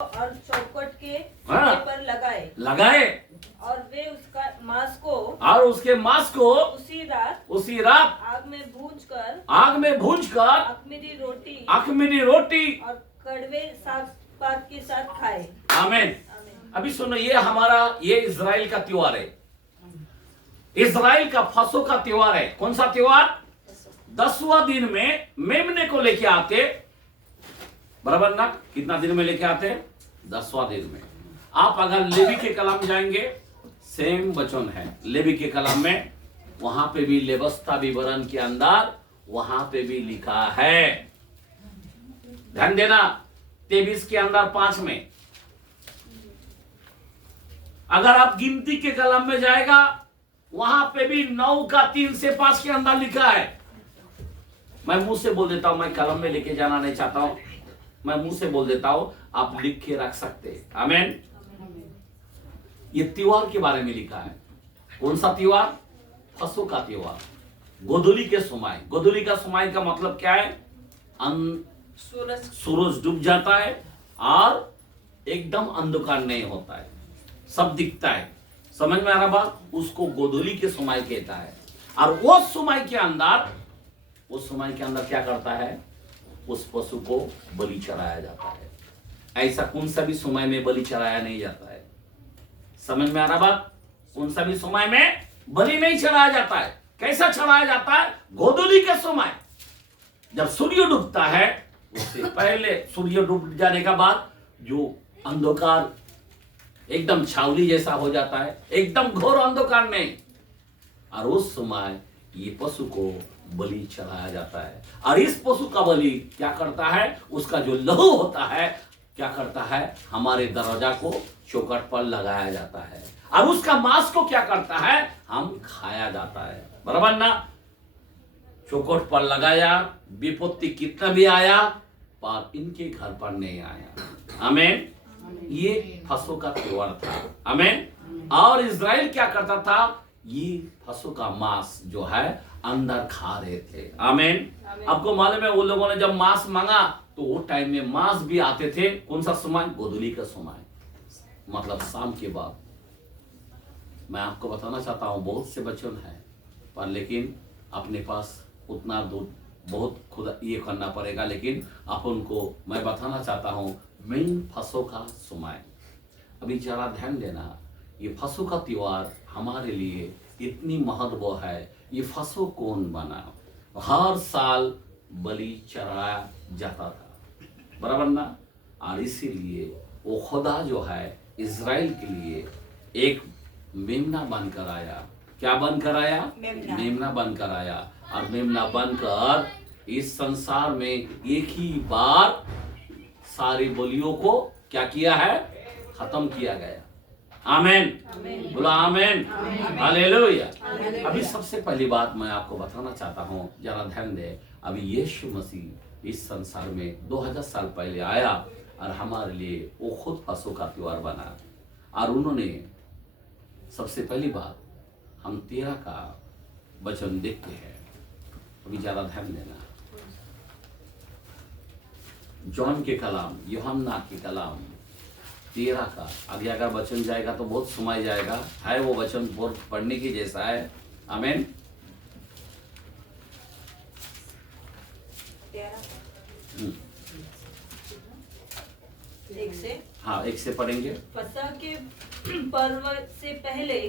और चौखट के हाँ। सिरे पर लगाए और वे उसका मांस को और उसके मांस को उसी रात उसी रात आग में भूनकर अखमीरी रोटी और कड़वे साग पात के साथ खाए। आमीन। आमीन। अभी सुनो, ये इज़राइल का त्योहार है। इज़राइल का फसह का त्योहार है। कौन सा त्योहार? 10वां दिन में मेमने को लेके आते, बराबर ना? कितना दिन में लेके आते? 10वां दिन में। आप अगर लेवी के कलाम जाएंगे, सेम वचन है लेवी के कलाम में, वहां पे भी लेवस्था विवरण के अंदर वहां पे भी लिखा है। ध्यान देना, 23 के अंदर 5 में। अगर आप गिनती के कलम में जाएगा, वहां पे भी 9 का 3 से 5 के अंदर लिखा है। मैं मुंह से बोल देता हूं, मैं कलम में लेके जाना नहीं चाहता हूं, मैं मुंह से बोल देता हूं, आप लिख के रख सकते हैं। आमीन। ये त्योहार के बारे में लिखा है। कौन सा त्योहार? फसह का त्योहार। गोधूली के समय। गोधूली का समय का मतलब क्या है? सूरज डूब जाता है और एकदम अंधकार नहीं होता है, सब दिखता है। समझ में आ रहा बात? उसको गोधूली के समय कहता है। और उस समय के अंदर क्या करता है? उस पशु को बलि चढ़ाया जाता है। ऐसा कौन सा भी समय में बलि चढ़ाया नहीं जाता है। समझ में आ रहा बात? कौन सा भी समय में बलि नहीं चढ़ाया जाता है। कैसा चढ़ाया जाता है? गोधूली के समय, जब सूर्य डूबता है, उससे पहले सूर्य डूब जाने का बाद जो अंधकार एकदम छावनी जैसा हो जाता है, एकदम घोर अंधकार नहीं, और उस समय ये पशु को बलि चढ़ाया जाता है। और इस पशु का बलि क्या करता है? उसका जो लहू होता है क्या करता है? हमारे दरवाजा को चौखट पर लगाया जाता है, और उसका मांस को क्या करता है? हम खाया जाता है, बराबर ना? चौखट पर लगाया, विपत्ति कितना भी आया पर इनके घर पर नहीं आया। आमीन। ये फसह का त्योहार था। आमीन। और इज़राइल क्या करता था? ये फसह का मांस जो है अंदर खा रहे थे। आमीन। आपको मालूम है, वो लोगों ने जब मांस मांगा तो वो टाइम में मांस भी आते थे। कौन सा समय? गोधूली का समय, मतलब शाम के बाद। मैं आपको बताना चाहता हूँ, बहुत से वचन है पर लेकिन अपने पास उतना दूर बहुत खुद ये करना पड़ेगा, लेकिन अपन को मैं बताना चाहता हूँ मेन फसह का समय। अभी जरा ध्यान देना, ये फसह का त्योहार हमारे लिए इतनी महत्व है। ये फसह कौन बना? हर साल बलि चढ़ाया जाता था, बराबर ना? और इसीलिए वो खुदा जो है इज़राइल के लिए एक मेमना बनकर आया। क्या बनकर आया? मेमना बनकर आया। और मेमना बनकर इस संसार में एक ही बार सारी बलियों को क्या किया है? खत्म किया गया। आमीन। बोला आमीन। हालेलुया। अभी सबसे पहली बात मैं आपको बताना चाहता हूँ, जरा ध्यान दे। अभी यीशु मसीह इस संसार में 2000 साल पहले आया और हमारे लिए वो खुद फसह का त्योहार बना। और उन्होंने सबसे पहली बात, हम 13 का वचन देखते हैं। अभी ज्यादा ध्यान देना। जॉन के कलाम, यूहन्ना के कलाम 13 का आगे अगर वचन जाएगा तो बहुत समय जाएगा, है वो वचन बहुत पढ़ने की जैसा है। आमीन। हाँ, 1 से पढ़ेंगे। फसह के पर्व से पहले।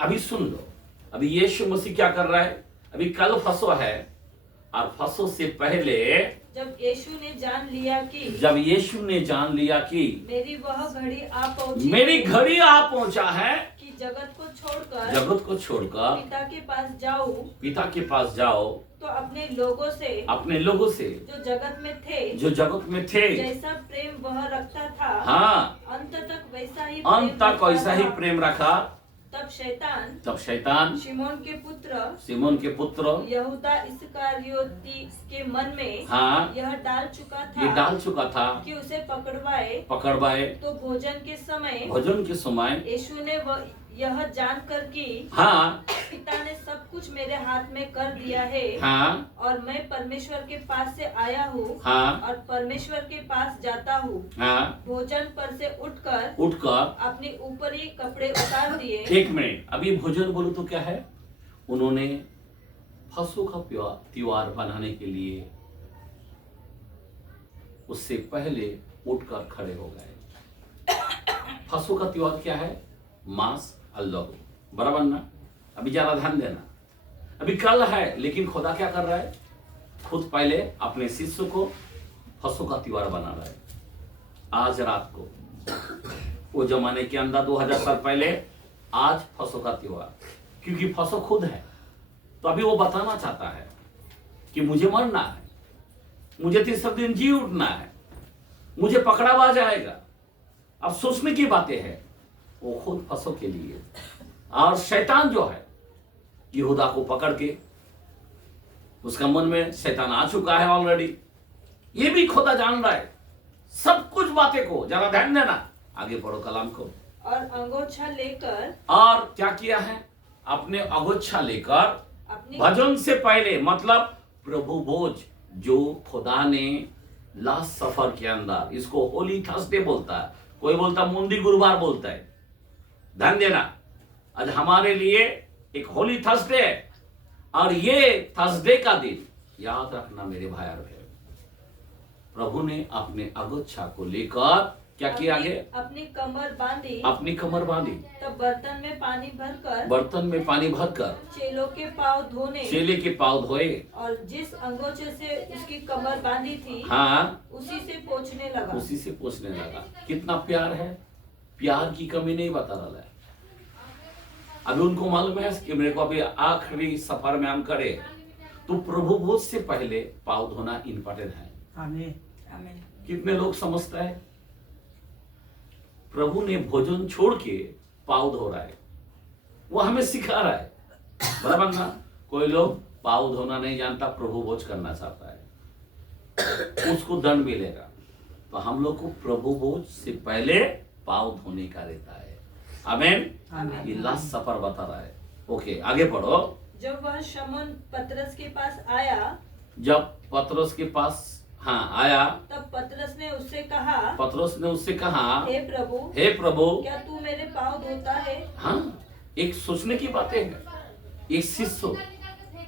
अभी सुन लो, अभी यीशु मसीह क्या कर रहा है? अभी कल फसह है और फसह से पहले जब यीशु ने जान लिया कि मेरी घड़ी आ पहुंचा है कि जगत को छोड़कर पिता के पास जाओ तो अपने लोगों से जो जगत में थे जैसा प्रेम वह रखता था, हाँ, अंत तक वैसा ही प्रेम रखा। तब शैतान शिमोन के पुत्र यहूदा इस्करियोती के मन में हाँ, यह डाल चुका था कि उसे पकड़वाए। पकड़वाए तो भोजन के समय यीशु ने यह जानकर कि हाँ पिता ने सब कुछ मेरे हाथ में कर दिया है, हाँ और मैं परमेश्वर के पास से आया हूँ हाँ और परमेश्वर के पास जाता हूँ। हाँ, भोजन पर से उठकर अपने ऊपरी कपड़े उतार दिए। एक मिनट, अभी भोजन बोलो तो क्या है? उन्होंने फसह का त्योहार बनाने के लिए उससे पहले उठकर खड़े हो गए। फसह का त्योहार क्या है? मांस और लहू, बराबर ना? अभी ज्यादा ध्यान देना, अभी कल है, लेकिन खुदा क्या कर रहा है? खुद पहले अपने शिष्य को फसह का त्योहार बना रहा है। आज रात को, वो जमाने के अंदर 2000 साल पहले, आज फसह का त्योहार, क्योंकि फसह खुद है, तो अभी वो बताना चाहता है कि मुझे मरना है, मुझे तीसरे दिन जी उठना है, मुझे पकड़ा जाएगा। अब सोचने की बातें हैं, वो खुद फसह के लिए, और शैतान जो है यहूदा को पकड़ के, उसका मन में शैतान आ चुका है ऑलरेडी, ये भी खुदा जान रहा है सब कुछ बातें को। जरा ध्यान देना, आगे पढ़ो कलाम को। और अंगोछा लेकर, और क्या किया है? अपने अंगोछा लेकर भजन से पहले, मतलब प्रभु भोज जो खुदा ने लास्ट सफर के अंदर, इसको होली थर्सडे बोलता है, कोई बोलता मुंदी गुरुवार बोलता है। ध्यान देना, आज हमारे लिए एक होली थर्सडे है, और ये थर्सडे का दिन याद रखना मेरे भाई और बहन, प्रभु ने अपने अंगोछा को लेकर क्या किया? आगे अपनी कमर बांधी, अपनी कमर बांधी, तब बर्तन में पानी भरकर चेलों के पाँव धोने, चेले के पाँव धोए, और जिस अंगोछे से उसकी कमर बांधी थी, हाँ, उसी से पोंछने लगा। कितना प्यार है, प्यार की कमी नहीं बता रहा है। अभी उनको मालूम है कि मेरे को अभी आखिरी सफर में हम करे, तो प्रभु भोज से पहले पाँव धोना इम्पोर्टेंट है। आमीन। कितने लोग समझता है प्रभु ने भोजन छोड़ के पाँव धो रहा है, वो हमें सिखा रहा है, बराबर ना? कोई लोग पाँव धोना नहीं जानता, प्रभु भोज करना चाहता है, उसको दंड मिलेगा। तो हम लोग को प्रभु भोज से पहले पाँव धोने का रहता है। आमीन। ये लास्ट सफर बता रहा है। ओके, आगे पढ़ो। जब वह शमौन पतरस के पास आया, जब पतरस के पास आया, तब पतरस ने उससे कहा, हे प्रभु, क्या तू मेरे पाँव धोता है? हाँ, एक सोचने की बातें है। एक शिष्य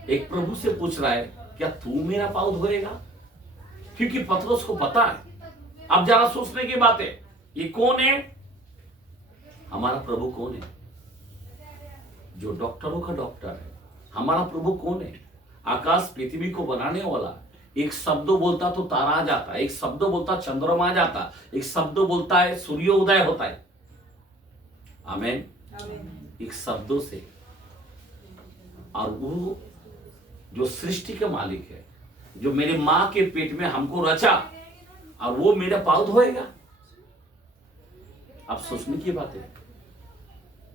एक प्रभु से पूछ रहा है, क्या तू मेरा पाँव धोएगा? क्योंकि पतरस को पता है। अब जरा सोचने की बातें, ये कौन है? हमारा प्रभु कौन है? जो डॉक्टरों का डॉक्टर है। हमारा प्रभु कौन है? आकाश पृथ्वी को बनाने वाला। एक शब्द बोलता तो तारा आ जाता, एक शब्द बोलता चंद्रमा आ जाता, एक शब्द बोलता है सूर्योदय होता है। आमीन। एक शब्दों से, और वो जो सृष्टि का मालिक है, जो मेरे माँ के पेट में हमको रचा, और वो मेरा पाँव धोएगा। अब सोचने की बात है,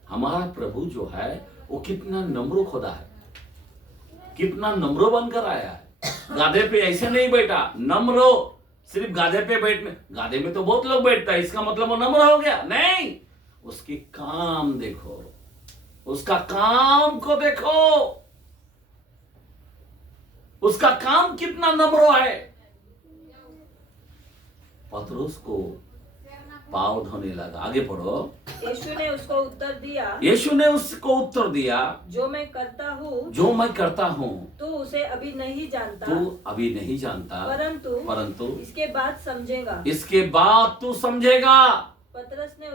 हमारा प्रभु जो है वो कितना नम्र खुदा है, कितना नम्र बनकर आया है। गाधे पे ऐसे नहीं बैठा, नम्र। सिर्फ गाधे पे बैठने, गाधे में तो बहुत लोग बैठता है, इसका मतलब वो नम्र हो गया? नहीं, उसके काम देखो, उसका काम को देखो, उसका काम कितना नम्र है। पतरस को पाँव धोने लगा। आगे पढ़ो। यीशु ने उसको उत्तर दिया, जो मैं करता हूँ तू उसे अभी नहीं जानता, परंतु इसके बाद तू समझेगा। पतरस ने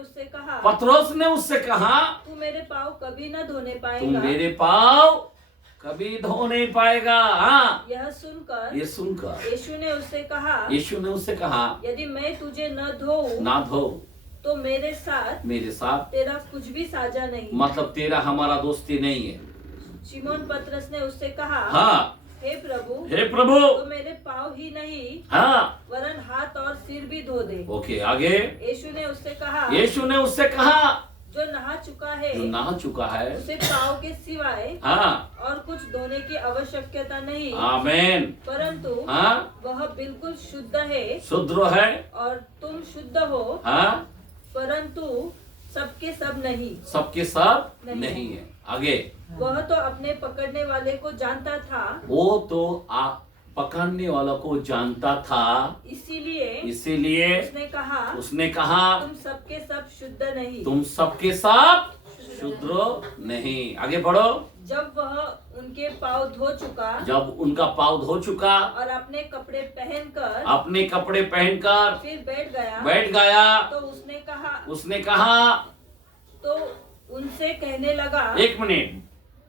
उससे कहा, तू मेरे पाँव कभी न धोने पाएगा। हाँ, यह सुनकर यीशु ने उससे कहा, यदि मैं तुझे न धोऊं तो मेरे साथ तेरा कुछ भी साझा नहीं। मतलब तेरा हमारा दोस्ती नहीं है। शिमोन पतरस ने उससे कहा, हाँ, हे प्रभु, तो मेरे पाँव ही नहीं, हाँ, वरन हाथ और सिर भी धो दे। ओके, आगे। यीशु ने उससे कहा, जो नहा चुका है उसे पाँव के सिवाय हाँ, और कुछ धोने की आवश्यकता नहीं। आमीन। परंतु हाँ, वह बिल्कुल शुद्ध है, और तुम शुद्ध हो। हाँ, परंतु सबके सबके सब नहीं, सबके सब नहीं है। आगे, वह तो अपने पकड़ने वाले को जानता था, वो तो पकड़ने वालों को जानता था, इसीलिए उसने कहा तुम सबके सब शुद्ध नहीं, तुम सबके सब शुद्ध नहीं। आगे बढ़ो। जब वह उनके पाँव जब उनका पाँव धो चुका और अपने कपड़े पहनकर फिर बैठ गया तो उसने कहा तो उनसे कहने लगा। एक मिनट,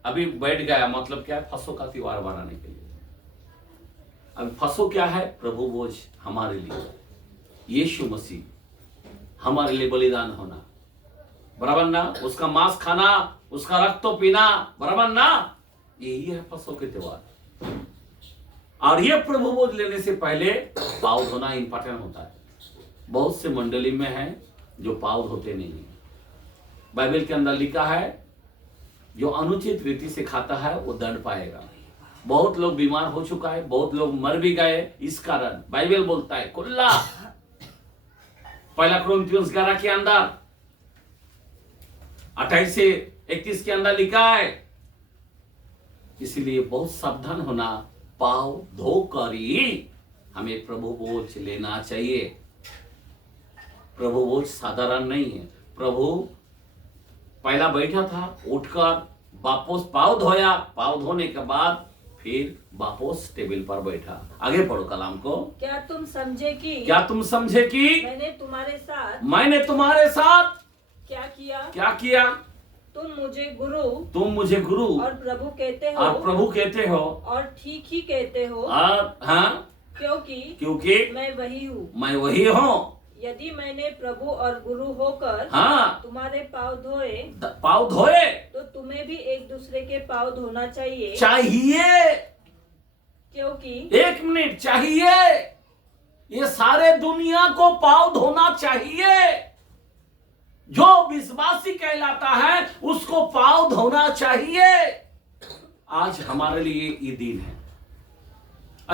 अभी बैठ गया मतलब क्या है? फसों का त्योहार बनाने के लिए। अब फसों क्या है? प्रभु भोज हमारे लिए, यीशु मसीह हमारे लिए बलिदान होना, बराबर ना? उसका मांस खाना, उसका रक्त तो पीना, बराबर ना? यही है फसों के त्योहार। और ये प्रभु भोज लेने से पहले पाँव धोना इंपॉर्टेंट होता है। बहुत से मंडली में है जो पाँव धोते नहीं है। बाइबल के अंदर लिखा है जो अनुचित रीति से खाता है वो दंड पाएगा। बहुत लोग बीमार हो चुका है, बहुत लोग मर भी गए इस कारण। बाइबल बोलता है खुला 1 कुरिन्थियों 11 के अंदर 28 से 31 के अंदर लिखा है। इसलिए बहुत सावधान होना, पाँव धोकर ही हमें प्रभु भोज लेना चाहिए। प्रभु भोज साधारण नहीं है। प्रभु पहला बैठा था, उठकर वापस पाँव धोया, पाँव धोने के बाद फिर वापस टेबल पर बैठा। आगे पढ़ो कलाम को। क्या तुम समझे कि मैंने तुम्हारे साथ क्या किया? तुम मुझे गुरु और प्रभु कहते हो और ठीक ही कहते हो। हाँ, क्योंकि मैं वही हूँ। यदि मैंने प्रभु और गुरु होकर तुम्हारे पाँव धोए तो तुम्हें भी एक दूसरे के पाँव धोना चाहिए। क्योंकि एक मिनट, चाहिए, ये सारे दुनिया को पाँव धोना चाहिए। जो विश्वासी कहलाता है उसको पाँव धोना चाहिए। आज हमारे लिए ये दिन है।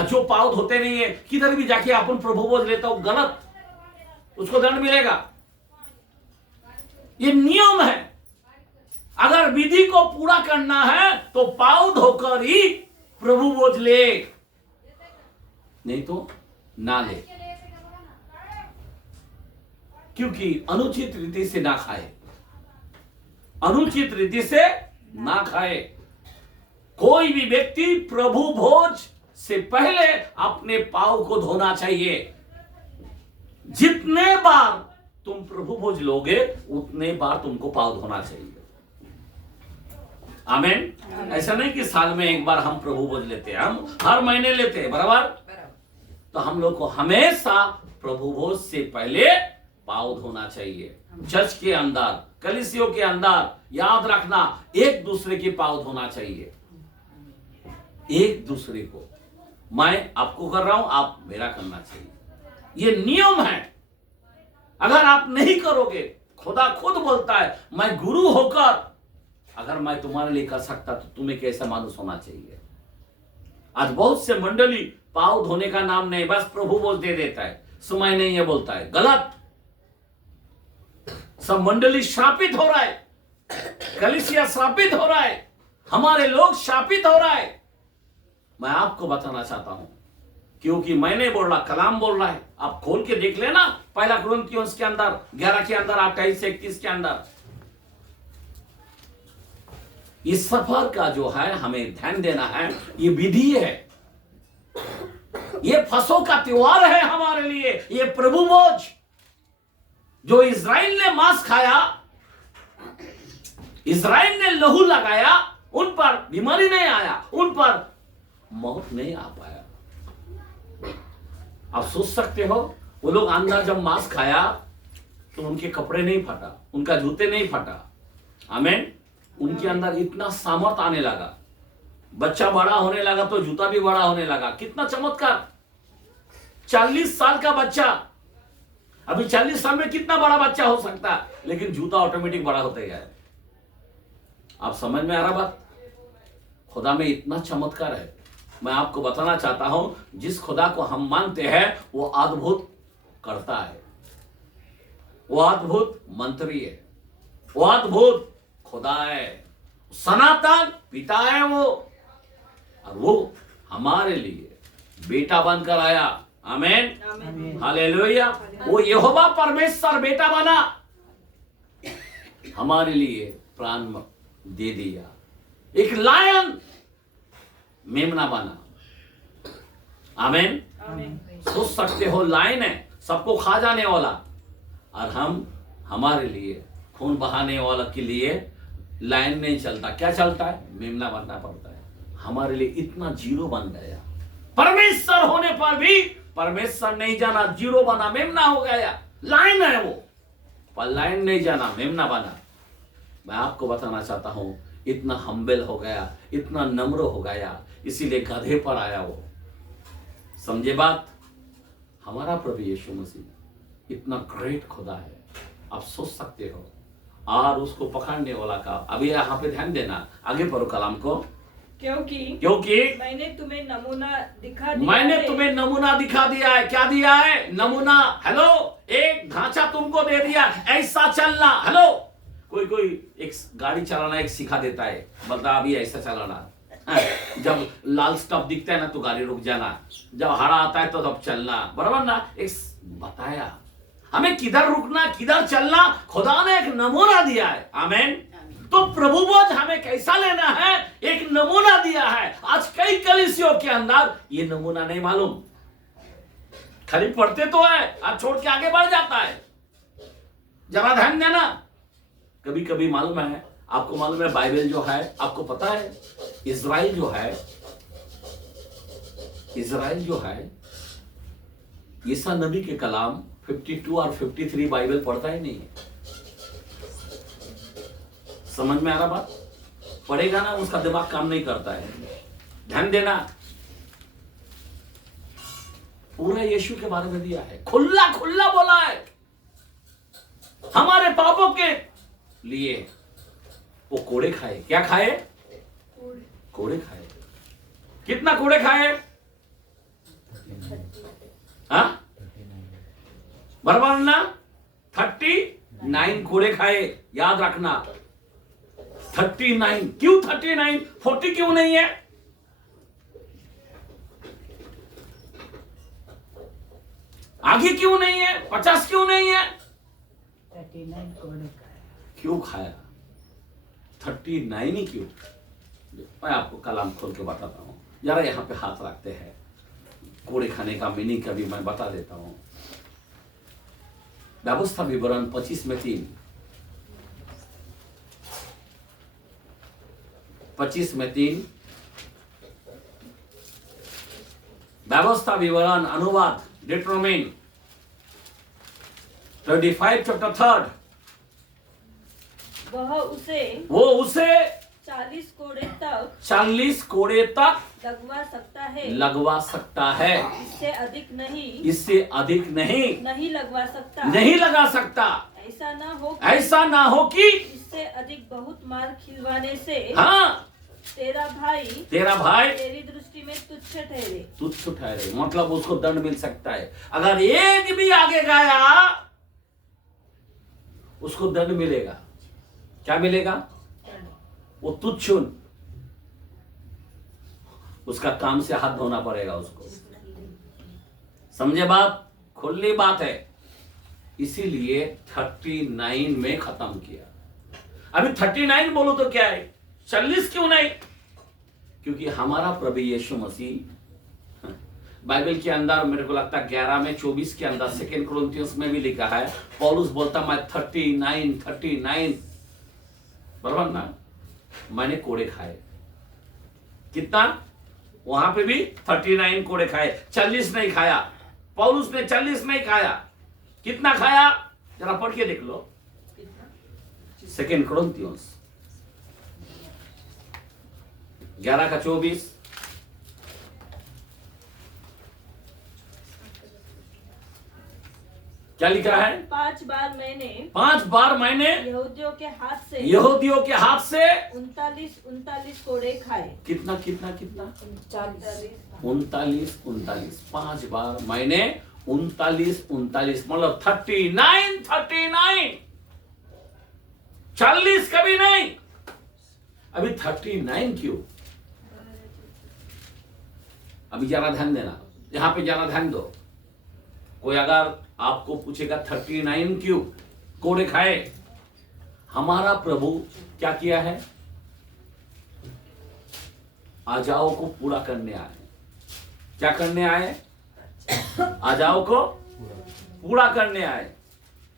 जो पाँव धोते नहीं है, किधर भी जाके अपन प्रभु भोज लेता हूं, गलत, उसको दंड मिलेगा। ये नियम है। अगर विधि को पूरा करना है तो पाँव धोकर ही प्रभु भोज ले, नहीं तो ना ले। क्योंकि अनुचित रीति से ना खाए, अनुचित रीति से ना खाए। कोई भी व्यक्ति प्रभु भोज से पहले अपने पाँव को धोना चाहिए। जितने बार तुम प्रभु भोज लोगे उतने बार तुमको पाँव धोना चाहिए। आमीन। ऐसा नहीं कि साल में एक बार हम प्रभु भोज लेते हैं, हम हर महीने लेते हैं, बराबर। तो हम लोग को हमेशा प्रभु भोज से पहले पाँव धोना चाहिए। चर्च के अंदर, कलीसियों के अंदर याद रखना, एक दूसरे के पाँव धोना चाहिए। एक दूसरे को, मैं आपको कर रहा हूं, आप मेरा करना चाहिए। ये नियम है। अगर आप नहीं करोगे, खुदा खुद बोलता है मैं गुरु होकर अगर मैं तुम्हारे लिए कर सकता तो तुम्हें कैसा मानुष होना चाहिए। आज बहुत से मंडली पाँव धोने का नाम नहीं, बस प्रभु भोज दे देता है, समय नहीं है बोलता है, गलत। सब मंडली शापित हो रहा है, कलीसिया शापित हो रहा है, हमारे लोग शापित हो रहा है। मैं आपको बताना चाहता हूं, क्योंकि मैं नहीं बोल रहा, कलाम बोल रहा है। आप खोल के देख लेना 1 कुरिन्थियों के अंदर 11 के अंदर 28 से 31 के अंदर। इस सफर का जो है हमें ध्यान देना है। ये विधि है, ये फसों का त्योहार है हमारे लिए। ये प्रभु भोज, जो इज़राइल ने मांस खाया, इज़राइल ने लहू लगाया, उन पर बीमारी नहीं आया, उन पर मौत नहीं आ पाया। आप सोच सकते हो, वो लोग अंदर जब मांस खाया तो उनके कपड़े नहीं फटा, उनका जूते नहीं फटा। आमीन। उनके अंदर इतना सामर्थ्य आने लगा, बच्चा बड़ा होने लगा तो जूता भी बड़ा होने लगा। कितना चमत्कार! 40 साल का बच्चा, अभी 40 साल में कितना बड़ा बच्चा हो सकता है, लेकिन जूता ऑटोमेटिक बड़ा होते गया। आप समझ में आ रहा बात? खुदा में इतना चमत्कार है। मैं आपको बताना चाहता हूं, जिस खुदा को हम मानते हैं वो अद्भुत करता है, वो अद्भुत मंत्री है। वो अद्भुत खुदा है, सनातन पिता है वो, और वो हमारे लिए बेटा बनकर आया। आमीन, हालेलुया। वो यहोवा परमेश्वर बेटा बना, हमारे लिए प्राण दे दिया। एक लायन मेमना बना। आमीन। सोच सकते हो लायन है, सबको खा जाने वाला, और हम हमारे लिए खून बहाने वाला के लिए लाइन नहीं चलता, क्या चलता है? मेमना बनना पड़ता है। हमारे लिए इतना जीरो बन गया, परमेश्वर होने पर भी परमेश्वर नहीं जाना, जीरो बना, मेमना हो गया। लाइन है वो, पर लाइन नहीं जाना, मेमना बना। मैं आपको बताना चाहता हूं, इतना हम्बल हो गया, इतना नम्र हो गया, इसीलिए गधे पर आया वो। समझे बात? हमारा प्रभु यीशु मसीह इतना ग्रेट खुदा है, आप सोच सकते हो। और उसको पकड़ने वाला का, अभी यहाँ पे ध्यान देना, आगे पढ़ो कलाम को। क्योंकि मैंने तुम्हें नमूना दिखा दिया, मैंने तुम्हें नमूना दिखा दिया है। क्या दिया है? नमूना। हेलो, एक ढांचा तुमको दे दिया, ऐसा चलना। हेलो, कोई एक गाड़ी चलाना एक सिखा देता है, बता अभी ऐसा चलाना। जब लाल स्टॉप दिखता है ना तो गाड़ी रुक जाना, जब हरा आता है तो तब चलना, बराबर ना? एक बताया हमें किधर रुकना, किधर चलना, खुदा ने एक नमूना दिया है। आमीन। तो प्रभु बोझ हमें कैसा लेना है, एक नमूना दिया है। आज कई कलीसियों के अंदर ये नमूना नहीं मालूम, खाली पढ़ते तो है, आज छोड़ के आगे बढ़ जाता है। जरा ध्यान देना। कभी कभी मालूम है आपको, मालूम है बाइबल जो है, आपको पता है इजराइल जो है ईसा नबी के कलाम 52 और 53 बाइबल पढ़ता ही नहीं है। समझ में आ रहा बात? पढ़ेगा ना, उसका दिमाग काम नहीं करता है। ध्यान देना, पूरा यीशु के बारे में दिया है, खुला खुला बोला है हमारे पापों के लिए। वो कोड़े खाए, क्या खाए? कोड़े खाए। कितना कोड़े खाए? हाँ, बराबर ना? 39 कोड़े खाए, याद रखना। 39 क्यों? 39 40 क्यों नहीं है? आगे क्यों नहीं है? 50 क्यों नहीं है? 39 कोड़े क्यों खाया? 39 ही क्यों? मैं आपको कलाम खोल के बताता हूं, जरा यहां पे हाथ रखते हैं। कोड़े खाने का मीनिंग कभी मैं बता देता हूं। व्यवस्था विवरण 25 में 3, 25 में 3, व्यवस्था विवरण अनुवाद डिट्रोमिन 35 चैप्टर 3। वो उसे 40 कोड़े तक लगवा सकता है। इससे अधिक नहीं लगा सकता। ऐसा ना हो कि इससे अधिक बहुत मार खिलवाने से हाँ, तेरा भाई तेरी दृष्टि में तुच्छ ठहरे। मतलब उसको दंड मिल सकता है। अगर एक भी आगे गया उसको दंड मिलेगा। क्या मिलेगा? वो तुच्छ, उसका काम से हाथ धोना पड़ेगा उसको। समझे बात? खुली बात है। इसीलिए 39 में खत्म किया। अभी 39 बोलो तो क्या है? 40 क्यों नहीं? क्योंकि हमारा प्रभु यीशु मसीह बाइबल के अंदर, मेरे को लगता है 11 में 24 के अंदर, 2 कुरिन्थियों में भी लिखा है, पौलुस बोलता मैं 39 बराबर ना, मैंने कोड़े खाए। कितना? वहां पे भी 39 कोड़े खाए, 40 नहीं खाया। पौलुस ने 40 नहीं खाया। कितना खाया? जरा पढ़ के देख लो। 2 कुरिन्थियों 11 का 24। क्या लिखा है? 5 बार मैंने यहूदियों के हाथ से 39 कोड़े खाए। कितना 39 5 बार मैंने 39 मतलब 39 40 कभी नहीं, अभी 39 क्यों? अभी जरा ध्यान देना, यहां पे जरा ध्यान दो। कोई अगर आपको पूछेगा 39 क्यों कोड़े खाए, हमारा प्रभु क्या किया है? आजाओं को पूरा करने आए। क्या करने आए? आजाओं को पूरा करने आए।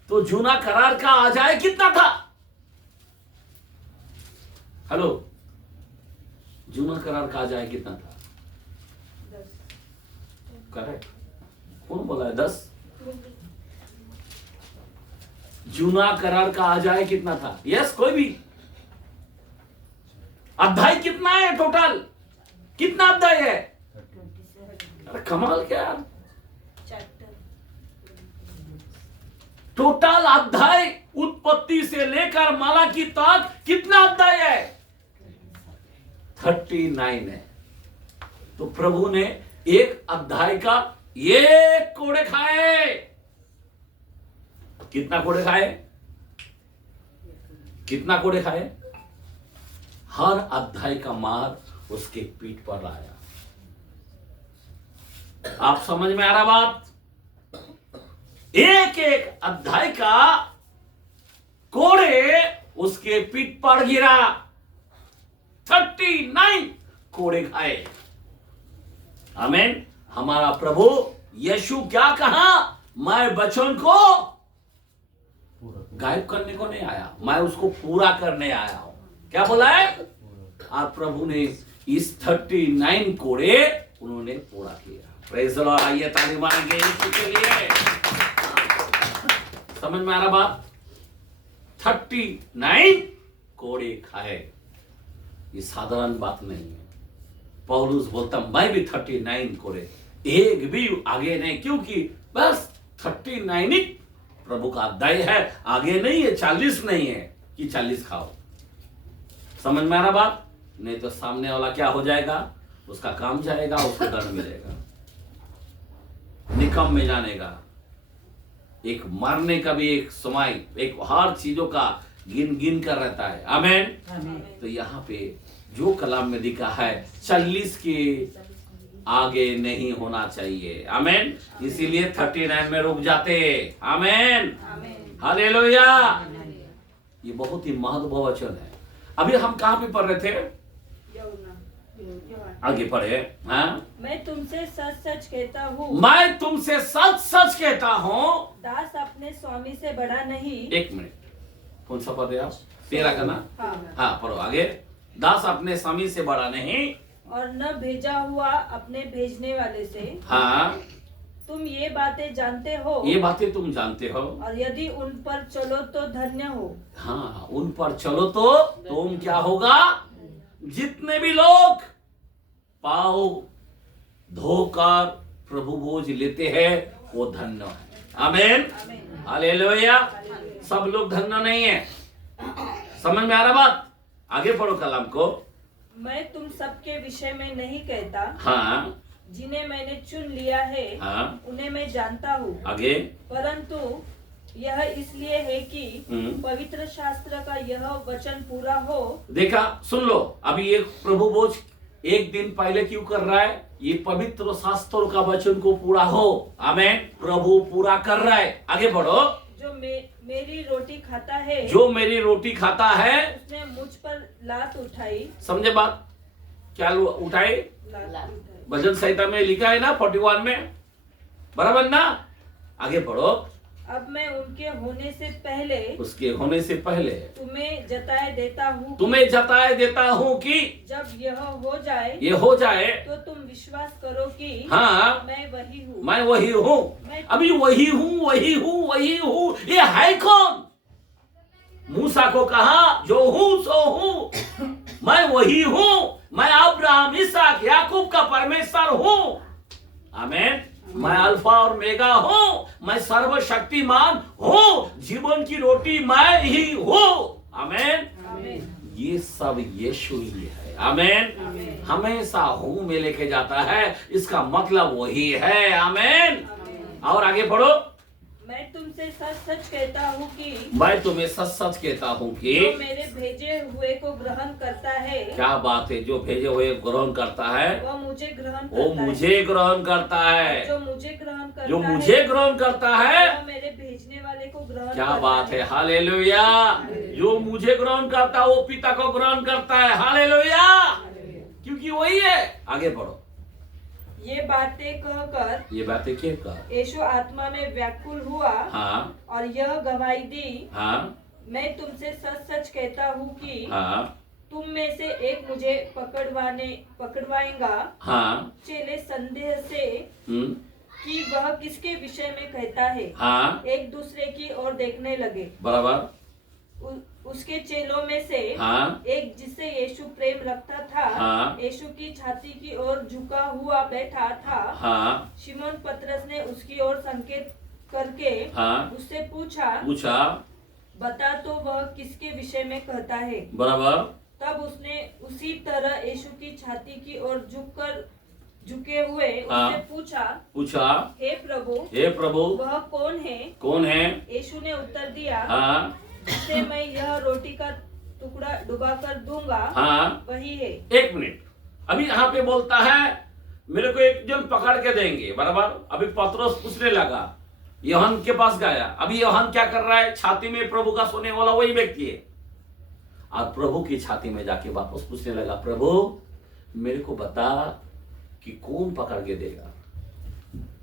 तो जूना करार का आजाए कितना था? हेलो, जूना करार का आजाए कितना था? 10। करेक्ट। कौन बोला है 10? जूना करार का आजाए कितना था? यस, कोई भी। अध्याय कितना है टोटल? कितना अध्याय है? अरे कमाल क्या यार, टोटल अध्याय उत्पत्ति से लेकर मालाकी तक कितना अध्याय है? 39 है। तो प्रभु ने एक अध्याय का एक कोड़े खाए। कितना कोड़े खाए? कितना कोड़े खाए? हर अध्याय का मार उसके पीठ पर आया। आप समझ में आ रहा बात? एक एक अध्याय का कोड़े उसके पीठ पर गिरा। 39 कोड़े खाए। आमीन। हमारा प्रभु यीशु क्या कहा? मैं वचन को गायब करने को नहीं आया, मैं उसको पूरा करने आया हूं। क्या बोला है? और प्रभु ने इस 39 कोड़े उन्होंने पूरा किया। Praise the Lord. आइए ताली मारेंगे यीशु के लिए। समझ में आ रहा बात? 39 कोड़े खाए, ये साधारण बात नहीं है। पौलुस बोलता मैं भी 39 कोड़े, एक भी आगे नहीं, क्योंकि बस 39 ही प्रभु का अध्याय है, आगे नहीं है, 40 नहीं है कि 40 खाओ। समझ में आ रहा बात? नहीं तो सामने वाला क्या हो जाएगा? उसका काम जाएगा, उसको दंड मिलेगा, निकम में जानेगा। एक मरने का भी एक समय, एक हर चीजों का गिन गिन कर रहता है। आमीन। तो यहाँ पे जो कलाम में लिखा है 40 के आगे नहीं होना चाहिए। आमीन। इसीलिए 39 में रुक जाते। आमीन। हालेलुया। ये बहुत ही महत्वपूर्ण वचन है। अभी हम कहाँ पे पढ़ रहे थे? आगे पढ़े। हाँ, मैं तुमसे सच सच कहता हूँ, मैं तुमसे सच सच कहता हूँ, दास अपने स्वामी से बड़ा नहीं। एक मिनट, कौन सा पद है आप? 13 का ना? हाँ, पढ़ो आगे। दास अपने स्वामी से बड़ा नहीं, और न भेजा हुआ अपने भेजने वाले से। हाँ, तुम ये बातें जानते हो, ये बातें तुम जानते हो, और यदि उन पर चलो तो धन्य हो। हाँ, उन पर चलो तो तुम क्या होगा? जितने भी लोग पाओ धोकर प्रभु भोज लेते हैं वो धन्य है। आमीन। हालेलुया। सब लोग धन्य नहीं है। समझ में आ रहा बात? आगे पढ़ो कलाम को। मैं तुम सबके विषय में नहीं कहता, हाँ, जिन्हें मैंने चुन लिया है, हाँ, उन्हें मैं जानता हूँ। आगे। परंतु यह इसलिए है कि पवित्र शास्त्र का यह वचन पूरा हो। देखा, सुन लो, अभी एक प्रभु भोज एक दिन पहले क्यों कर रहा है? ये पवित्र शास्त्रों का वचन को पूरा हो। आमीन। प्रभु पूरा कर रहा है। आगे बढ़ो। जो मेरी रोटी खाता है, जो मेरी रोटी खाता है, उसने मुझ पर लात उठाई। समझे बात? क्या उठाई? लात उठाई। भजन संहिता में लिखा है ना 41 में, बराबर ना? आगे बढ़ो। अब मैं उनके होने से पहले, उसके होने से पहले तुम्हें जताए देता हूँ, तुम्हें जताए देता हूँ कि जब यह हो जाए, ये हो जाए, तो तुम विश्वास करो कि हाँ, मैं वही हूँ। मैं वही हूँ। अभी वही हूँ, वही हूँ, वही हूँ, ये है कौन? मूसा को कहा जो हूँ सो हूँ, मैं वही हूँ, मैं अब्राहम, इसहाक, याकूब का परमेश्वर हूँ। आमीन। मैं अल्फा और मेगा हूँ, मैं सर्वशक्तिमान हूँ, जीवन की रोटी मैं ही हूँ। आमीन। ये सब यीशु ही है। आमीन। हमेशा हूँ में लेके जाता है, इसका मतलब वही है। आमीन। और आगे पढ़ो। मैं तुमसे सच सच कहता हूँ कि मैं तुम्हें सच सच कहता हूँ कि जो मेरे भेजे हुए को ग्रहण करता है, क्या बात है, जो भेजे हुए ग्रहण करता है वह मुझे ग्रहण वो करता मुझे ग्रहण करता है। जो मुझे ग्रहण करता जो मुझे ग्रहण करता है वह मेरे भेजने वाले को ग्रहण क्या करता बात है, हालेलुया। जो मुझे ग्रहण करता है वो पिता को ग्रहण करता है, हालेलुया, क्योंकि वही है। आगे बढ़ो। ये बातें कहकर यीशु आत्मा में व्याकुल हुआ हाँ और यह गवाही दी, हाँ मैं तुमसे सच सच कहता हूँ कि हाँ तुम में से एक मुझे पकड़वाएगा। हाँ चेले संदेह से कि वह किसके विषय में कहता है हाँ एक दूसरे की ओर देखने लगे। बराबर। उसके चेलों में से हाँ एक जिससे यीशु प्रेम रखता था, हाँ यीशु की छाती की ओर झुका हुआ बैठा था। हाँ शिमोन पतरस ने उसकी ओर संकेत करके हाँ उससे पूछा बता तो वह किसके विषय में कहता है। बराबर। तब उसने उसी तरह यीशु की छाती की ओर झुके हुए उससे पूछा हे प्रभु वह कौन है। यीशु ने उत्तर दिया हाँ जिसे मैं यह रोटी का टुकड़ा डुबा कर दूंगा हाँ वही है। एक मिनट, अभी यहाँ पे बोलता है मेरे को एक जन पकड़ के देंगे, बराबर। अभी पतरस पूछने लगा, यूहन्ना के पास गया। अभी यूहन्ना क्या कर रहा है, छाती में प्रभु का सोने वाला वही व्यक्ति है, और प्रभु की छाती में जाके वापस पूछने लगा, प्रभु मेरे को बता कि कौन पकड़ के देगा।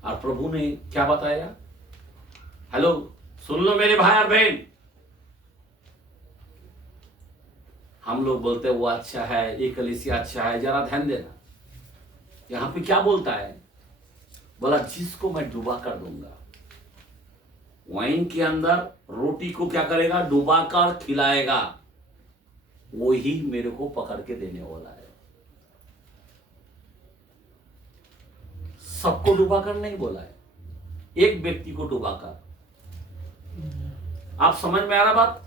और प्रभु ने क्या बताया। हेलो, सुन लो मेरे भाई और बहन, हम लोग बोलते हैं वो अच्छा है, ये कलीसिया अच्छा है, जरा ध्यान देना। यहां पे क्या बोलता है, बोला जिसको मैं डुबा कर दूंगा। वाइन के अंदर रोटी को क्या करेगा, डुबा कर खिलाएगा, वो ही मेरे को पकड़ के देने वाला है। सबको डुबा कर नहीं बोला है, एक व्यक्ति को डुबा कर। आप समझ में आ रहा बात।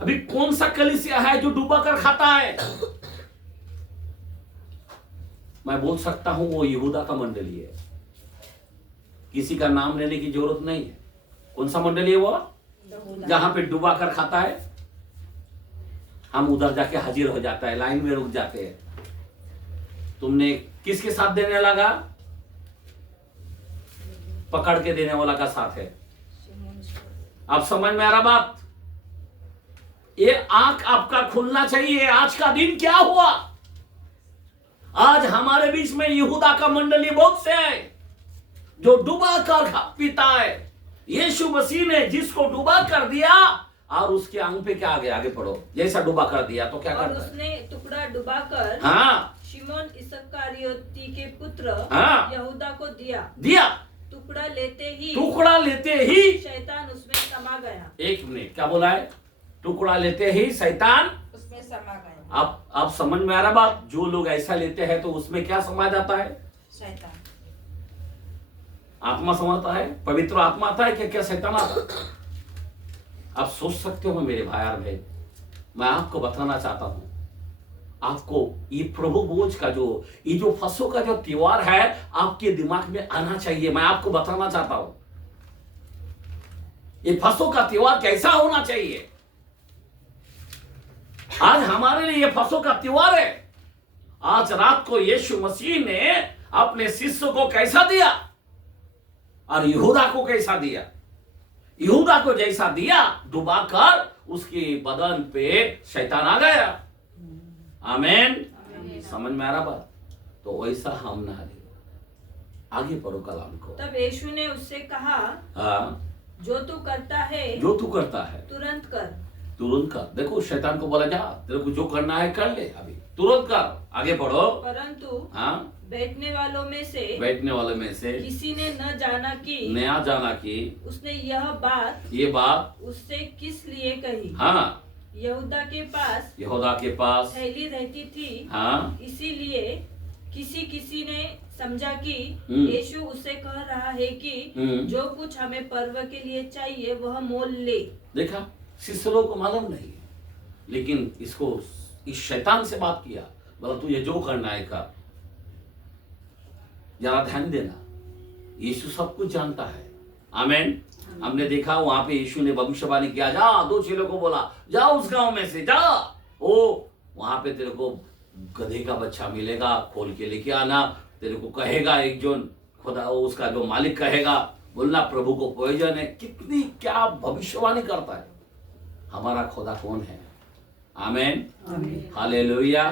अभी कौन सा कलीसिया है जो डूबा कर खाता है। मैं बोल सकता हूं वो यहूदा का मंडली है, किसी का नाम लेने की जरूरत नहीं है। कौन सा मंडली है वो, जहां पे डूबा कर खाता है। हम उधर जाके हाजिर हो जाता है, लाइन में रुक जाते हैं। तुमने किसके साथ देने लगा, पकड़ के देने वाला का साथ है। आप समझ में आ रहा बात। ये आंख आपका खुलना चाहिए। आज का दिन क्या हुआ, आज हमारे बीच में यहूदा का मंडली बहुत से है जो डुबा कर पीता है। यीशु मसीह ने जिसको डुबा कर दिया और उसके अंग पे क्या आगे पढ़ो, जैसा डुबा कर दिया तो क्या करता है, उसने टुकड़ा डुबा कर हाँ शिमोन इस्करियोती के पुत्र हाँ यहूदा को दिया। टुकड़ा लेते ही शैतान उसमें समा गया। एक मिनट, क्या बोला है, टुकड़ा लेते ही शैतान उसमें समा गया। आप समझ में आ रहा बात। जो लोग ऐसा लेते हैं तो उसमें क्या समा जाता है, शैतान। आत्मा समाता है, पवित्र आत्मा आता है क्या शैतान आता है। आप सोच सकते हो मेरे भाई और बहन, मैं आपको बताना चाहता हूं, आपको ये प्रभु भोज का ये जो फसों का जो त्योहार है आपके दिमाग में आना चाहिए। मैं आपको बताना चाहता हूं ये फसों का त्योहार कैसा होना चाहिए। आज हमारे लिए ये फसों का त्योहार है। आज रात को यीशु मसीह ने अपने शिष्य को कैसा दिया और यहूदा को कैसा दिया। यहूदा को जैसा दिया डुबाकर उसके बदन पे शैतान आ गया। आमीन। समझ में आ रहा बात। तो वैसा हम ना दे। आगे पढ़ो कलाम को। तब यीशु ने उससे कहा, हाँ जो तू करता है तुरंत कर। देखो शैतान को बोला जा, तेरे को जो करना है कर ले, अभी तुरंत कर। आगे बढ़ो। परंतु हाँ बैठने वालों में से किसी ने न जाना कि उसने यह बात उससे किस लिए कही। हाँ यहूदा के पास थैली रहती थी। हाँ इसीलिए किसी ने समझा कि यीशु उससे कह रहा है कि जो कुछ हमें पर्व के लिए चाहिए वह मोल ले। देखा, शिष्य लोगों को मालूम नहीं है, लेकिन इस शैतान से बात किया, बोला तू ये जो करना है कर। जरा ध्यान देना, यीशु सब कुछ जानता है। आमेन। हमने देखा वहां पे यीशु ने भविष्यवाणी किया, जा 2 चेलों को बोला, जाओ उस गांव में से, जा वहां पे तेरे को गधे का बच्चा मिलेगा, खोल के लेके आना। तेरे को कहेगा एक जन खुदा, उसका जो मालिक कहेगा, बोलना प्रभु को प्रयोजन है। कितनी क्या भविष्यवाणी करता है। हमारा खुदा कौन है? आमेन, हालेलुया।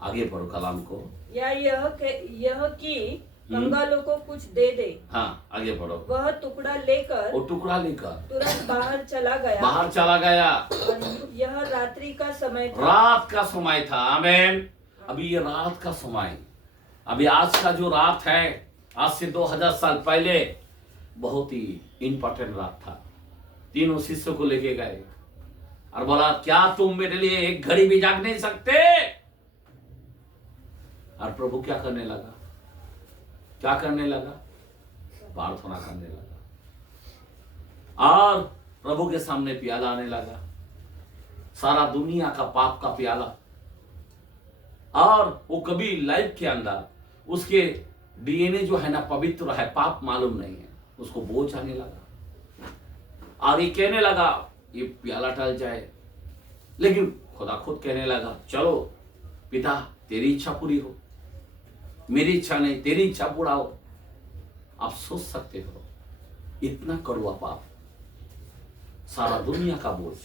आगे पढ़ो कलाम को। या यह कि कंगालों को कुछ दे दे। हाँ, आगे पढ़ो। वह टुकड़ा लेकर तुरंत बाहर चला गया। यह रात्रि का समय था। रात का समय था। आमेन। अभी ये रात का समय, अभी आज का जो रात है, आज से 2000 साल पहले बहुत ही इंपॉर्टेंट रात था। तीनों शिष्यों को लेके गए और बोला, क्या तुम मेरे लिए एक घड़ी भी जाग नहीं सकते? और प्रभु क्या करने लगा? प्रार्थना करने लगा और प्रभु के सामने प्याला आने लगा, सारा दुनिया का पाप का प्याला। और वो कभी लाइफ के अंदर उसके डीएनए जो है ना पवित्र है, पाप मालूम नहीं है, उसको बोझ आने लगा और ये कहने लगा ये प्याला टल जाए। लेकिन खुदा खुद कहने लगा, चलो पिता तेरी इच्छा पूरी हो, मेरी इच्छा नहीं, तेरी इच्छा पूरा हो। आप सोच सकते हो इतना कड़वा पाप, सारा दुनिया का बोझ।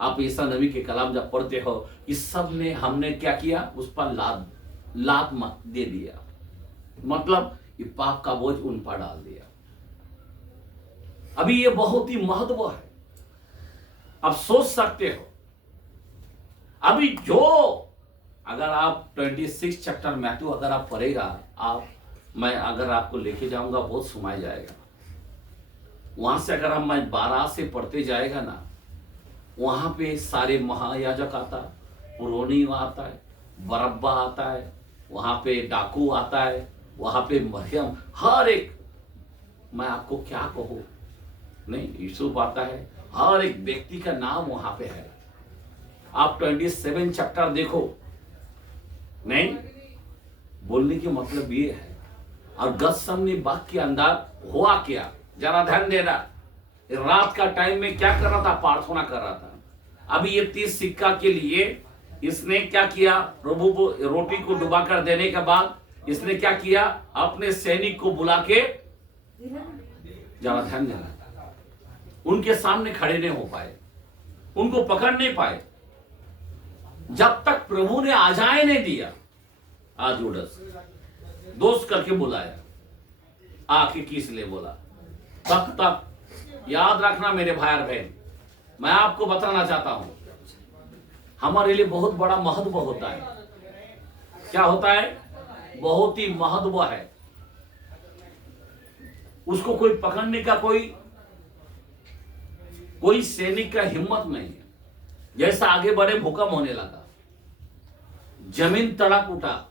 आप ईसा नबी के कलाम जब पढ़ते हो, इस सब ने हमने क्या किया, उस पर लात दे दिया, मतलब ये पाप का बोझ उन पर डाल दिया। अभी ये बहुत ही महत्व है। आप सोच सकते हो अभी जो, अगर आप 26 चैप्टर मैथ्यू अगर आप पढ़ेगा, मैं अगर आपको लेके जाऊंगा बहुत समय जाएगा। वहां से अगर हम मैं 12 से पढ़ते जाएगा ना, वहां पे सारे महायाजक आता है, पुरोनी आता है, बरब्बा आता है, वहां पे डाकू आता है, वहां पे मरियम, हर एक, मैं आपको क्या कहूं, नहीं यूसुफ आता है, हर एक व्यक्ति का नाम वहां पे है। आप 27 चैप्टर देखो, नहीं बोलने की मतलब ये है। और गतसमनी बाग के अंदर हुआ क्या, जरा ध्यान देना। रात का टाइम में क्या कर रहा था, प्रार्थना कर रहा था। अभी ये 30 सिक्का के लिए इसने क्या किया, प्रभु को रोटी को डुबा कर देने के बाद इसने क्या किया, अपने सैनिक को बुला के, जरा ध्यान देना, उनके सामने खड़े नहीं हो पाए, उनको पकड़ नहीं पाए, जब तक प्रभु ने आजाए नहीं दिया। आज दोस्त करके बुलाया, आके किस लिए बोला, तब तक याद रखना मेरे भाई और बहन, मैं आपको बताना चाहता हूं, हमारे लिए बहुत बड़ा महत्व होता है। क्या होता है? बहुत ही महत्व है। उसको कोई पकड़ने का कोई सैनिक का हिम्मत नहीं है। जैसा आगे बढ़े भूकंप होने लगा, जमीन तड़क उठा।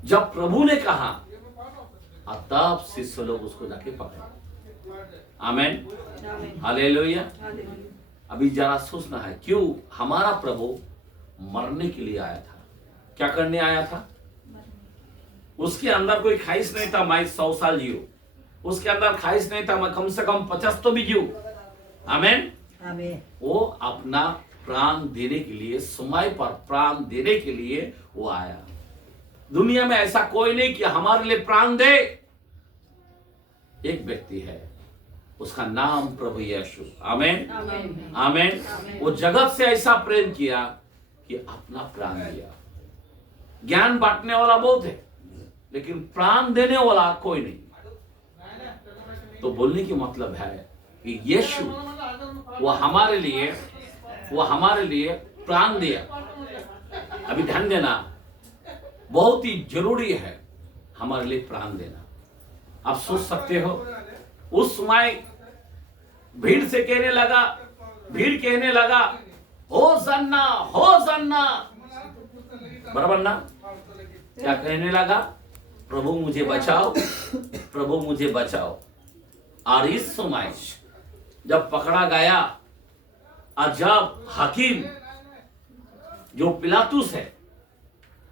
जब प्रभु ने कहा, तब शिष्य लोग उसको जाके पकड़ा। आमेन, हालेलुया। अभी जरा सोचना है, क्यों हमारा प्रभु मरने के लिए आया था। क्या करने आया था? उसके अंदर कोई ख्वाहिश नहीं था मैं 100 साल जीऊं, उसके अंदर ख्वाहिश नहीं था मैं कम से कम 50 तो भी जीऊं। आमेन, आमेन। वो अपना प्राण देने के लिए, समय पर प्राण देने के लिए वो आया। दुनिया में ऐसा कोई नहीं कि हमारे लिए प्राण दे। एक व्यक्ति है, उसका नाम प्रभु यीशु। आमेन, आमेन, आमेन। वो जगत से ऐसा प्रेम किया कि अपना प्राण दिया। ज्ञान बांटने वाला बहुत है, लेकिन प्राण देने वाला कोई नहीं। तो बोलने की मतलब है कि यीशु वो हमारे लिए प्राण दिया। अभी ध्यान देना, बहुत ही जरूरी है हमारे लिए प्राण देना। आप सोच सकते हो, उस समय भीड़ कहने लगा होसन्ना होसन्ना, बराबर ना? क्या कहने लगा? प्रभु मुझे बचाओ, प्रभु मुझे बचाओ। और इस समय जब पकड़ा गया और जब हाकिम जो पिलातुस है,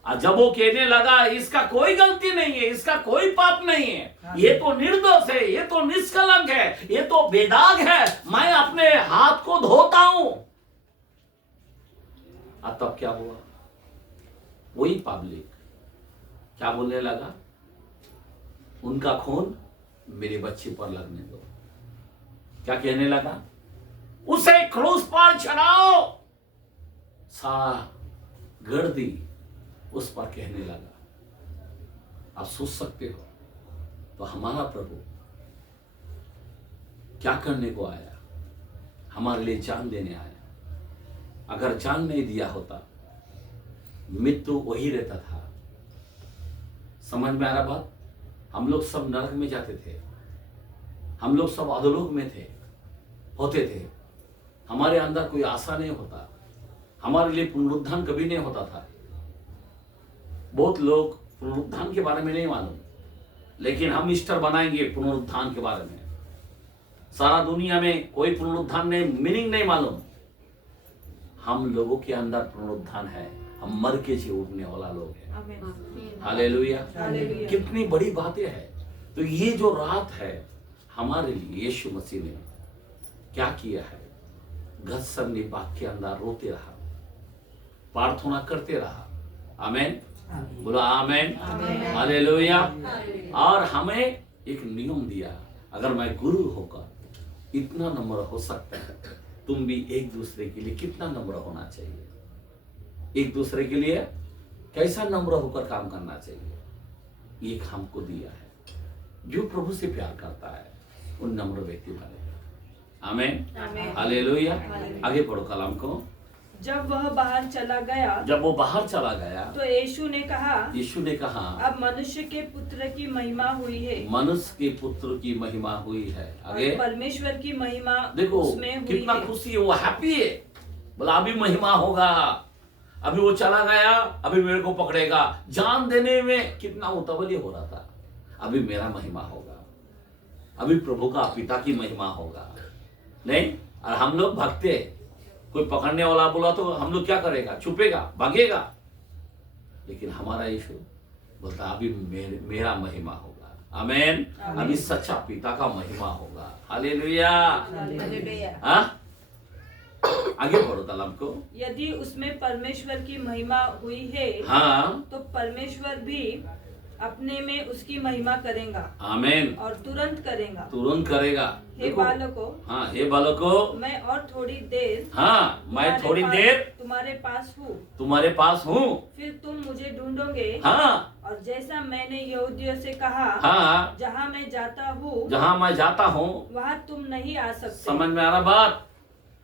और जब वो कहने लगा इसका कोई गलती नहीं है, इसका कोई पाप नहीं है, ये तो निर्दोष है, ये तो निष्कलंक है, ये तो बेदाग है, मैं अपने हाथ को धोता हूं। और तब क्या हुआ? वही पब्लिक क्या बोलने लगा? उनका खून मेरे बच्चे पर लगने दो। क्या कहने लगा? उसे क्रूस पर चढ़ाओ। सारा गर्दी उस पर कहने लगा। आप सोच सकते हो तो हमारा प्रभु क्या करने को आया? हमारे लिए जान देने आया। अगर जान नहीं दिया होता मृत्यु वही रहता था। समझ में आ रहा बात? हम लोग सब नरक में जाते थे, हम लोग सब अधोलोक में होते थे। हमारे अंदर कोई आशा नहीं होता, हमारे लिए पुनरुत्थान कभी नहीं होता था। बहुत लोग पुनरुत्थान के बारे में नहीं मालूम, लेकिन हम ईस्टर बनाएंगे पुनरुत्थान के बारे में। सारा दुनिया में कोई पुनरुत्थान नहीं, मीनिंग नहीं मालूम। हम लोगों के अंदर पुनरुत्थान है, हम मर के जी उठने वाला लोग हैं। हालेलुया। कितनी बड़ी बातें हैं। तो ये जो रात है हमारे लिए यीशु मसीह ने क्या किया है? गत्सेमनी बाग के अंदर रोते रहा, प्रार्थना करते रहा। आमीन, बोलो आमीन, हालेलुया। और हमें एक नियम दिया, अगर मैं गुरु होकर इतना नम्र हो सकता है, तुम भी एक दूसरे के लिए कितना नम्र होना चाहिए? एक दूसरे के लिए कैसा नम्र होकर काम करना चाहिए? एक हमको दिया है। जो प्रभु से प्यार करता है उन नम्र व्यक्ति बनेगा। आमीन, हालेलुया। आगे पढ़ो कलाम को। जब वह बाहर चला गया, जब वो बाहर चला गया तो यीशु ने कहा, अब मनुष्य के पुत्र की महिमा हुई है। मनुष्य के पुत्र की महिमा हुई है। आगे परमेश्वर की महिमा देखो उसमें कितना हुई है। खुशी है, वो हैप्पी है। बोला अभी महिमा होगा, अभी वो चला गया, अभी मेरे को पकड़ेगा। जान देने में कितना उतावली हो रहा था। अभी मेरा महिमा होगा, अभी प्रभु का पिता की महिमा होगा। नहीं, और हम लोग भागते, कोई पकड़ने वाला बोला तो हम लोग क्या करेगा? छुपेगा, भागेगा। लेकिन हमारा यीशु बोलता अभी मेरा महिमा होगा। आमीन। अभी सच्चा पिता का महिमा होगा। हालेलुया। आगे पढ़ो कलाम को। यदि उसमें परमेश्वर की महिमा हुई है, हाँ, तो परमेश्वर भी अपने में उसकी महिमा करेगा। आमीन। और तुरंत करेगा। तुरंत करेगा। हे बालकों, हाँ, हे बालकों, मैं और थोड़ी देर, हाँ, मैं थोड़ी देर तुम्हारे पास हूँ। तुम्हारे पास हूँ। फिर तुम मुझे ढूंढोगे। हाँ, और जैसा मैंने यहूदियों से कहा, हाँ, जहाँ मैं जाता हूँ, जहाँ मैं जाता हूँ वहाँ तुम नहीं आ सकते। समझ में आ रहा बात?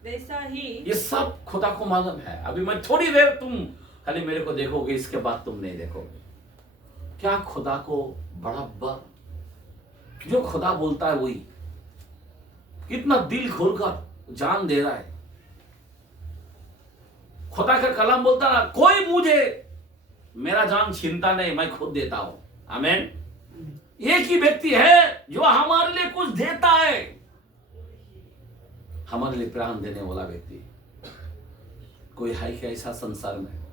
वैसा ही ये सब खुदा को मालूम है। अभी मैं थोड़ी देर, तुम खाली मेरे को देखोगे, इसके बाद तुम नहीं देखोगे। क्या खुदा को बराबर जो खुदा बोलता है वही, कितना दिल खोलकर जान दे रहा है। खुदा का कलाम बोलता ना, कोई मुझे मेरा जान छीनता नहीं, मैं खुद देता हूं। आमीन। एक ही व्यक्ति है जो हमारे लिए कुछ देता है, हमारे लिए प्राण देने वाला व्यक्ति। कोई है क्या ऐसा संसार में?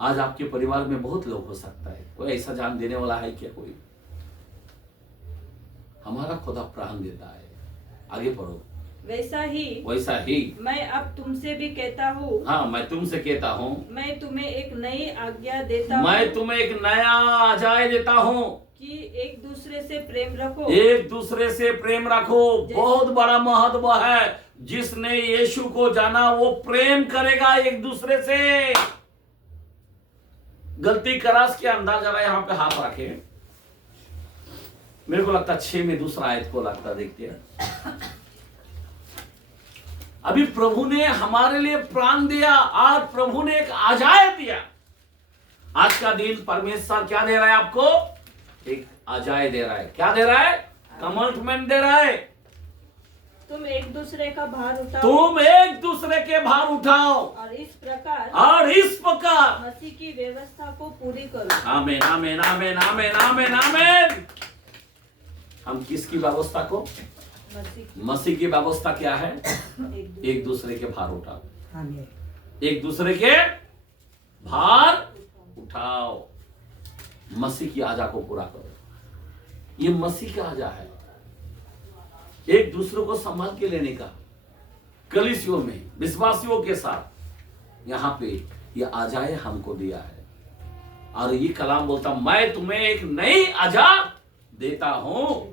आज आपके परिवार में बहुत लोग हो सकता है, कोई ऐसा जान देने वाला है क्या? कोई? हमारा खुदा प्राण देता है। आगे पढ़ो। वैसा ही मैं अब तुमसे भी कहता हूँ। हाँ, मैं तुमसे कहता हूँ, मैं तुम्हें एक नई आज्ञा देता हूँ। मैं तुम्हें एक नया आज्ञा देता हूँ कि एक दूसरे से प्रेम रखो। एक दूसरे से प्रेम रखो। बहुत बड़ा महत्व है। जिसने यीशु को जाना वो प्रेम करेगा एक दूसरे से। गलती करास के अंदाज जरा यहाँ पे हाथ रखे। मेरे को लगता 6 में दूसरा आयत को लगता, देखते हैं। अभी प्रभु ने हमारे लिए प्राण दिया और प्रभु ने एक आज्ञा दिया। आज का दिन परमेश्वर क्या दे रहा है आपको? एक आज्ञा दे रहा है। क्या दे रहा है? कमिटमेंट दे रहा है। तुम एक दूसरे का भार उठाओ। तुम एक दूसरे के भार उठाओ और इस प्रकार मसीह की व्यवस्था को पूरी करो। आमीन, आमीन, आमीन, आमीन, आमीन, आमीन। हम किसकी व्यवस्था को? मसीह की व्यवस्था क्या है? एक दूसरे के भार उठाओ। एक दूसरे के भार उठाओ। मसीह की आजा को पूरा करो। ये मसीह का आजा है, एक दूसरे को संभाल के लेने का। कलीसियों में विश्वासियों के साथ यहाँ पे ये आजाए हमको दिया है। और ये कलाम बोलता, मैं तुम्हें एक नई आजा देता हूँ।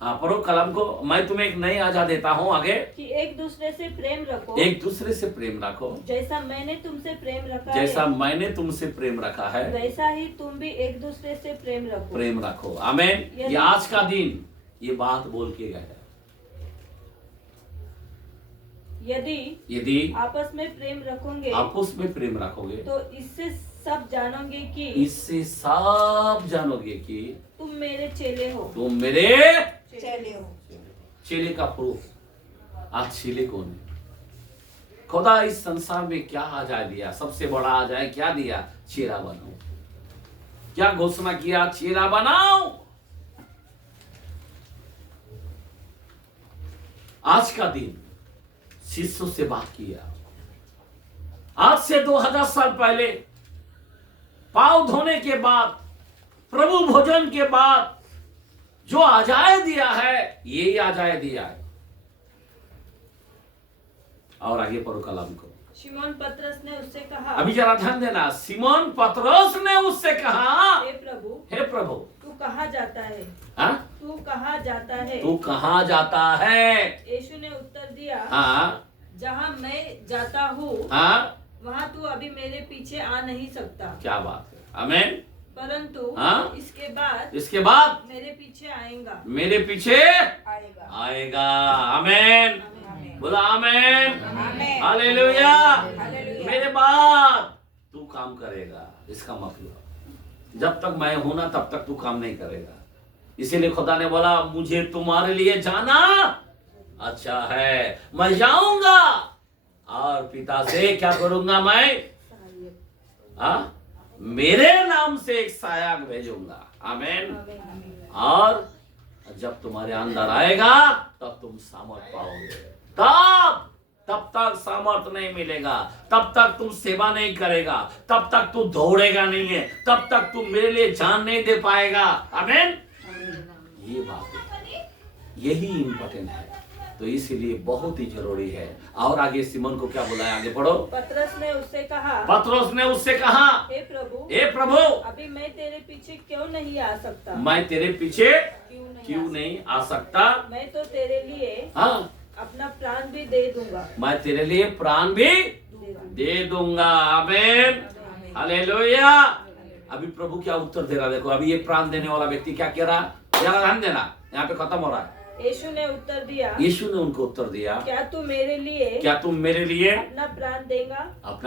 हाँ, पढ़ो कलाम को। मैं तुम्हें एक नई आजा देता हूँ। आगे कि एक दूसरे से प्रेम रखो। एक दूसरे से प्रेम रखो। जैसा मैंने तुमसे प्रेम रखा जैसा मैंने तुमसे प्रेम रखा है, वैसा ही तुम भी एक दूसरे से प्रेम रखो। आमीन। ये आज का दिन ये बात बोल के गए। यदि आपस में प्रेम रखोगे, तो इससे सब जानोगे कि तुम मेरे चेले हो। चेले का प्रूफ। आज चेले कौन है? खुदा इस संसार में क्या आजाद दिया? सबसे बड़ा आजाद क्या दिया? चेला बनो। क्या घोषणा किया? चेला बनाओ। आज का दिन शिष्यों से बात किया। आज से 2000 साल पहले पांव धोने के बाद, प्रभु भोजन के बाद जो आजाए दिया है, यही आजाए दिया है। और आगे पढ़ो कलाम को। शिमोन पतरस ने उससे कहा, अभी जरा ध्यान देना। शिमोन पतरस ने उससे कहा, हे प्रभु तू कहाँ जाता है? हाँ? तू कहाँ जाता है? यीशु ने उत्तर दिया, हाँ, जहाँ मैं जाता हूँ, हाँ, वहाँ तू अभी मेरे पीछे आ नहीं सकता। क्या बात है। आमीन। परंतु हाँ? इसके बाद मेरे पीछे आएगा। आमीन। बोला आमीन। हालेलुया। मेरे बाद तू काम करेगा। इसका मतलब जब तक मैं हूं ना, तब तक तू काम नहीं करेगा। इसीलिए खुदा ने बोला, मुझे तुम्हारे लिए जाना अच्छा है। मैं जाऊंगा और पिता से क्या करूंगा? मैं मेरे नाम से एक सहायक भेजूंगा। आमीन। और जब तुम्हारे अंदर आएगा, तब तुम सामर्थ पाओगे। तब तक सामर्थ नहीं मिलेगा, तब तक तुम सेवा नहीं करेगा, तब तक तू दौड़ेगा नहीं है, तब तक तू मेरे लिए जान नहीं दे पाएगा। आमीन। ये बात है, यही इंपॉर्टेंट है। तो इसलिए बहुत ही जरूरी है। और आगे सिमोन को क्या बोला है? आगे पढ़ो। पतरस ने उससे कहा, हे प्रभु अभी मैं तेरे पीछे क्यों नहीं आ सकता? मैं तेरे पीछे क्यों नहीं आ सकता? मैं तो तेरे लिए अपना प्राण भी दे दूंगा। मैं तेरे लिए प्राण भी दे दूंगा। आमीन। हालेलुया। अभी प्रभु क्या उत्तर दे रहा? देखो, अभी ये प्राण देने वाला व्यक्ति क्या कह रहा? जरा ध्यान देना, यहाँ पे खत्म हो रहा है। यीशु ने उनको उत्तर दिया, क्या तुम मेरे लिए अपना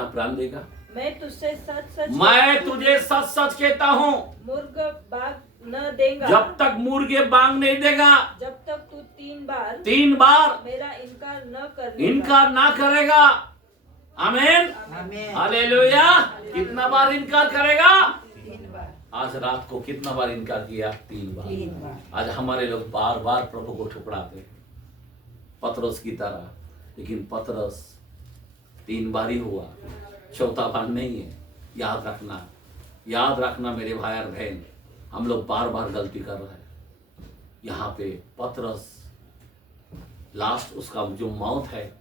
प्राण देगा? मैं तुझे सच सच कहता हूँ, मुर्ग बाग न देगा, जब तक मुर्गे बांग नहीं देगा, जब तक तू 3 बार मेरा इनकार ना करेगा। आमीन। हालेलुया। कितना बार इनकार करेगा? आज रात को कितना बार इनकार किया? 3 बार। आज हमारे लोग बार बार प्रभु को ठुकराते हैं, पतरस की तरह। लेकिन पतरस 3 बार ही हुआ, 4था बार नहीं है। याद रखना मेरे भाई और बहन, हम लोग बार बार गलती कर रहे हैं। यहाँ पे पतरस लास्ट उसका जो मौत है,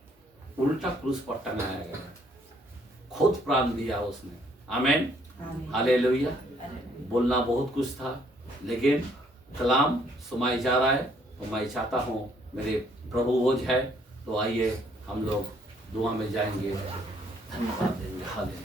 उल्टा क्रूस पर टंगाया गया, खुद प्राण दिया उसने। आमीन। हालेलुया। बोलना बहुत कुछ था, लेकिन कलाम सुनाई जा रहा है। तो मैं चाहता हूँ मेरे प्रभु बोझ है, तो आइए हम लोग दुआ में जाएंगे। धन्यवाद देंगे। हालेलुया।